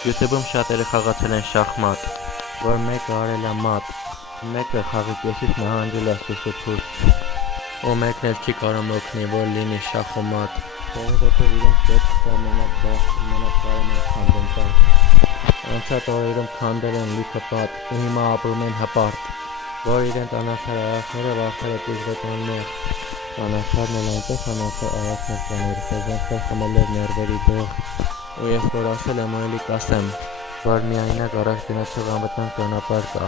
YouTube-ում շատերը խաղացել են շախմատ, որ մեկը արել է մատ, մեկը խաղի կեսից նահանջել է սուսուփուց, ու մեկն էլ չի կարող օգնի, որ լինի շախոմատ, որովհետև իրենք պետք է մենակ բախտ, մենակ կարում են քանդեն տակ, անցած օրերում քանդել են լիքը պատ, ու հիմա ապրում են հպարտ, որ իրենց անարդար արարքներով արդար է տիժվետան նեղ, անարդարն էլ այնպես անարդար արարքներ կաներ, խեզանքներ խմել էր ներվերի դող, ու ես որ ասել եմ ու էլի կասեմ, որ միայնակ առաջ գնացող անվտանգ ճանապարհ կա,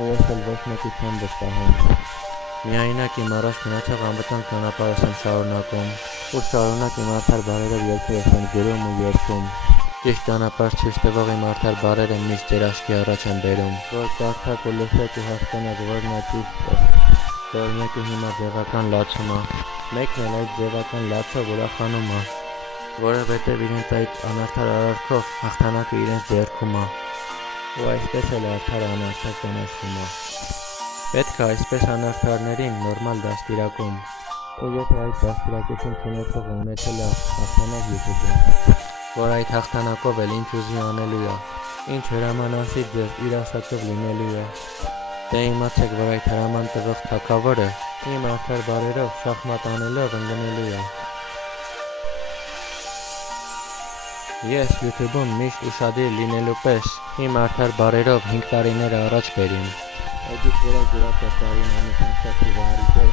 ու ես էլ ոչ մեկի չեմ վստահում, միայնակ իմ առաջ գնացող անվտանգ ճանապարհս եմ շարունակում, ու շարունակ իմ արդար բարերով երգեր եմ գրում ու երգում, ճիշտ ճանապարհ ցույց տվող իմ արդար բարերը միշտ ձեր աչքի առաջ եմ բերում, որ կարդաք ու լսեք ու հասկանաք որն է ճիշտը, որ մեկը հիմա ձևական լացում է, մեկն էլ այդ ձևական լացով ուրախանում է, որովհետև իրենց այդ անարդար արարքով հաղթանակը իրենց ձեռքում է, ու այսպես էլ արդարը անարդար ճանաչվում է, պետք է այսպես անարդարներին նորմալ դաստիարակում, ու եթե այդ դաստիարակություն չունեցողը ունեցել է հաղթանակ YouTube-ում, որ այդ հաղթանակով էլ ինչ ուզի անելու է, ինչ հրաման ասի ձեզ իր ասածով լինելու է, դե իմացեք, որ այդ հրաման տվող թագավորը իմ արդար բարերով շախմատ անելով ընկնելու է։ Ես YouTube-ում միշտ ուշադիր լինելու պես իմ արդար բարերով 5 տարիներ առաջ բերիմ, այդից վերակ դրացա տարին անուսնացած հիվահարիքեր,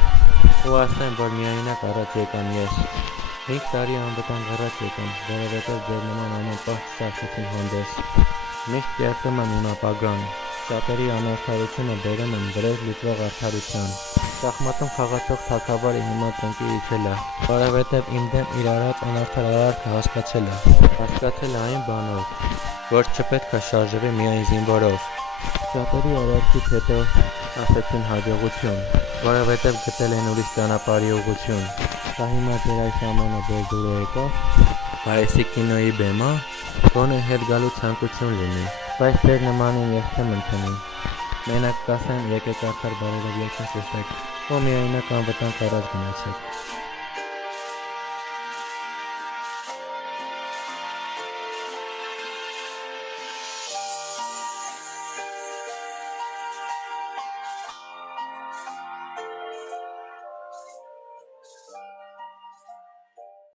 ու ասեմ, որ միայնակ առաջ եկամ ես, 5 տարի անվտանգ առաջ եկամ, որովհետև ձեր նման ամեն պահ չսարքեցին հանդես, միշտ կերտում եմ իմ ապագան, շատերի անարդարությունը բերում եմ վրեժ լուծվող արդարության, շախմատում խաղացող թագավորը հիմա ծնկի իջել է, որովհետև իմ դեմ իր արած անարդար արարքը հասկացել է այն բանով, որ չպետք է շարժվի միայն զինվորով, շատերի արարքից հետո ասեցին հաջողություն, որովհետև գտել են ուրիշ ճանապարհի ուղղություն, սա հիմա ձեր այս ամենը ձեր դուր եկավ, Փարիզի կինոյի բեմա, գոնե հետ գալու ցանկություն լինի, բայց ձեր նմանին ես չեմ ընդունի, մենակ կասեմ եկեք արդար բարերով երգենք լսեք, ու միայնակ անվտանգ առաջ գնացեք։